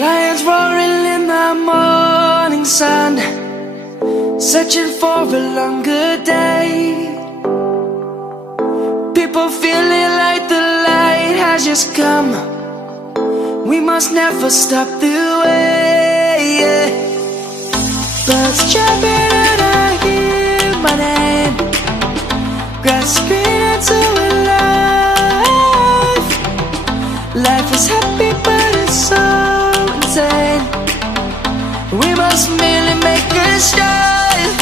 Lions roaring in the morning sun, searching for a longer day. People feeling like the light has just come. We must never stop the way. Birds chirping and I hear my name, grasping into life. Life is happy but it's so insane. We must merely make a start.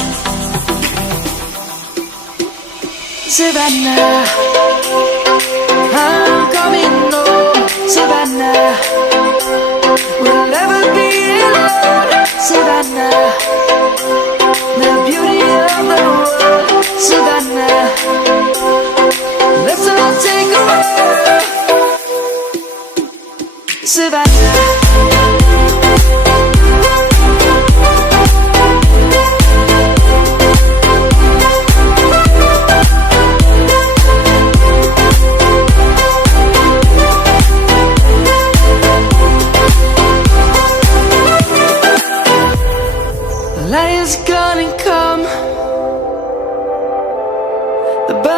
Savannah, I'm coming home. Savannah, we'll never be alone. Savannah, the beauty of the world. Savannah, let's all take a walk. Savannah.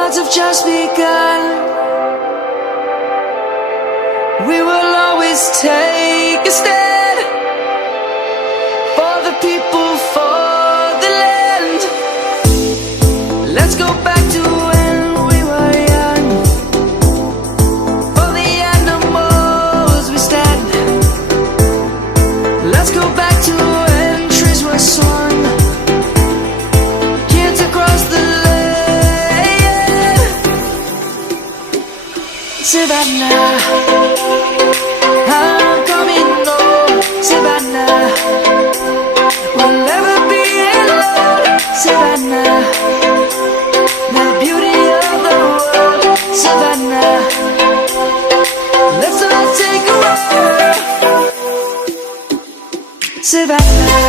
words have just begun. We will always take a stand for the people, for the land. Let's go back to when we were young. For the animals we stand. Let's go back to when trees were swung. Kids across the land. Savannah, I'm coming home. Savannah, we'll never be alone. Savannah, the beauty of the world. Savannah, let's all take a walk. Savannah.